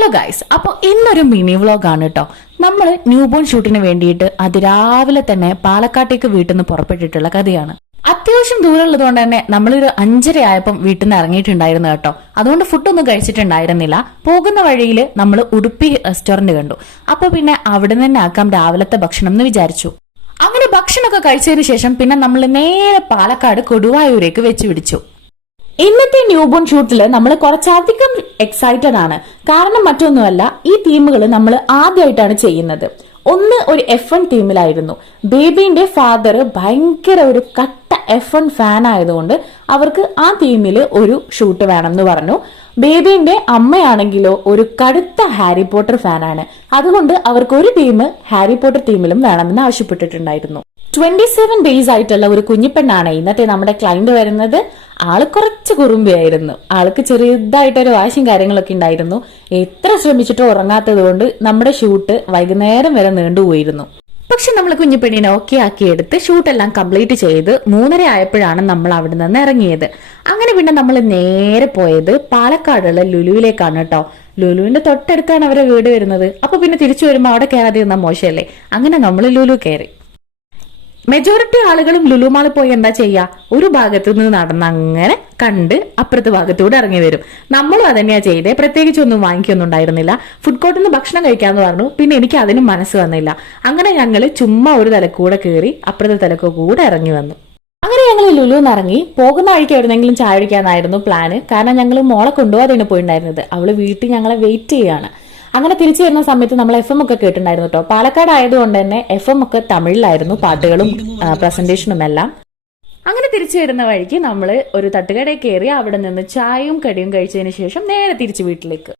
Hello guys, അപ്പോൾ ഇന്നൊരു mini വ്ളോഗാണ് കേട്ടോ. നമ്മൾ ന്യൂബോൺ ഷൂട്ടിന് വേണ്ടിയിട്ട് അതിരാവിലെ തന്നെ പാലക്കാട്ടേക്ക് വീട്ടിൽ നിന്ന് പുറപ്പെട്ടിട്ടുള്ള കഥയാണ്. അത്യാവശ്യം ദൂരമുള്ളത് കൊണ്ട് തന്നെ നമ്മളൊരു 5:30 ആയപ്പം വീട്ടിൽ നിന്ന് ഇറങ്ങിയിട്ടുണ്ടായിരുന്നു കേട്ടോ. അതുകൊണ്ട് ഫുഡൊന്നും കഴിച്ചിട്ടുണ്ടായിരുന്നില്ല. പോകുന്ന വഴിയിൽ നമ്മൾ ഉടുപ്പി റെസ്റ്റോറന്റ് കണ്ടു. അപ്പൊ പിന്നെ അവിടെ തന്നെ ആക്കാം രാവിലത്തെ ഭക്ഷണം എന്ന് വിചാരിച്ചു. അങ്ങനെ ഭക്ഷണമൊക്കെ കഴിച്ചതിന് ശേഷം പിന്നെ നമ്മൾ നേരെ പാലക്കാട് കൊടുവായൂരേക്ക് വെച്ച് പിടിച്ചു. ഇന്നത്തെ ന്യൂബോൺ ഷൂട്ടിൽ നമ്മൾ കുറച്ചധികം എക്സൈറ്റഡ് ആണ്. കാരണം മറ്റൊന്നുമല്ല, ഈ തീമുകൾ നമ്മൾ ആദ്യമായിട്ടാണ് ചെയ്യുന്നത്. ഒന്ന് ഒരു F1 തീമിലായിരുന്നു. ബേബിന്റെ ഫാദർ ഭയങ്കര ഒരു കട്ട F1 ഫാൻ ആയതുകൊണ്ട് അവർക്ക് ആ തീമിൽ ഒരു ഷൂട്ട് വേണം എന്ന് പറഞ്ഞു. ബേബിന്റെ അമ്മയാണെങ്കിലോ ഒരു കടുത്ത ഹാരി പോട്ടർ ഫാനാണ്. അതുകൊണ്ട് അവർക്ക് ഒരു തീം ഹാരി പോട്ടർ തീമിലും വേണമെന്ന് ആവശ്യപ്പെട്ടിട്ടുണ്ടായിരുന്നു. 27 ഡേയ്സ് ആയിട്ടുള്ള ഒരു കുഞ്ഞിപ്പെണ്ണാണ് ഇന്നത്തെ നമ്മുടെ ക്ലയന്റ് വരുന്നത്. ആള് കുറച്ച് കുറുമ്പിയായിരുന്നു. ആൾക്ക് ചെറിയതായിട്ടൊരു വാശിയും കാര്യങ്ങളൊക്കെ ഉണ്ടായിരുന്നു. എത്ര ശ്രമിച്ചിട്ടും ഉറങ്ങാത്തത് കൊണ്ട് നമ്മുടെ ഷൂട്ട് വൈകുന്നേരം വരെ നീണ്ടുപോയിരുന്നു. പക്ഷെ നമ്മൾ കുഞ്ഞിപ്പെണ്ണിനെ ഓക്കെ ആക്കിയെടുത്ത് ഷൂട്ടെല്ലാം കംപ്ലീറ്റ് ചെയ്ത് 3:30 ആയപ്പോഴാണ് നമ്മൾ അവിടെ നിന്ന് ഇറങ്ങിയത്. അങ്ങനെ പിന്നെ നമ്മൾ നേരെ പോയത് പാലക്കാടുള്ള ലുലുവിലേക്കാണ് കേട്ടോ. ലുലുവിന്റെ തൊട്ടടുത്താണ് അവരെ വീട് വരുന്നത്. അപ്പൊ പിന്നെ തിരിച്ചു വരുമ്പോൾ അവിടെ കയറാതെ നിന്നാൽ മോശമല്ലേ. അങ്ങനെ നമ്മൾ ലുലു കയറി. മെജോറിറ്റി ആളുകളും ലുലു മാളിൽ പോയി എന്താ ചെയ്യാ, ഒരു ഭാഗത്ത് നിന്ന് നടന്ന് അങ്ങനെ കണ്ട് അപ്പുറത്തെ ഭാഗത്തൂടെ ഇറങ്ങി വരും. നമ്മളും അതന്നെയാ ചെയ്തേ. പ്രത്യേകിച്ചൊന്നും വാങ്ങിക്കൊന്നും ഉണ്ടായിരുന്നില്ല. ഫുഡ് കോർട്ടിൽ നിന്ന് ഭക്ഷണം കഴിക്കാന്ന് പറഞ്ഞു. പിന്നെ എനിക്ക് അതിനും മനസ്സ് വന്നില്ല. അങ്ങനെ ഞങ്ങൾ ചുമ്മാ ഒരു തലക്കൂടെ കയറി അപ്പുറത്തെ തലക്കോ കൂടെ ഇറങ്ങി വന്നു. അങ്ങനെ ഞങ്ങൾ ലുലുന്ന് ഇറങ്ങി. പോകുന്ന വഴിക്ക് എവിടെന്നെങ്കിലും ചായ കുടിക്കാന്നായിരുന്നു പ്ലാന്. കാരണം ഞങ്ങൾ മോളെ കൊണ്ടുപോകാതെയാണ് പോയിട്ടുണ്ടായിരുന്നത്. അവള് വീട്ടിൽ ഞങ്ങളെ വെയിറ്റ് ചെയ്യാണ്. അങ്ങനെ തിരിച്ചു വരുന്ന സമയത്ത് നമ്മൾ FM ഒക്കെ കേട്ടിട്ടുണ്ടായിരുന്നു കേട്ടോ. പാലക്കാട് ആയതുകൊണ്ട് തന്നെ FM ഒക്കെ തമിഴിലായിരുന്നു, പാട്ടുകളും പ്രസന്റേഷനും എല്ലാം. അങ്ങനെ തിരിച്ചു വരുന്ന വഴിക്ക് നമ്മൾ ഒരു തട്ടുകടയിൽ കയറി അവിടെ നിന്ന് ചായയും കടിയും കഴിച്ചതിന് ശേഷം നേരെ തിരിച്ചു വീട്ടിലേക്ക്.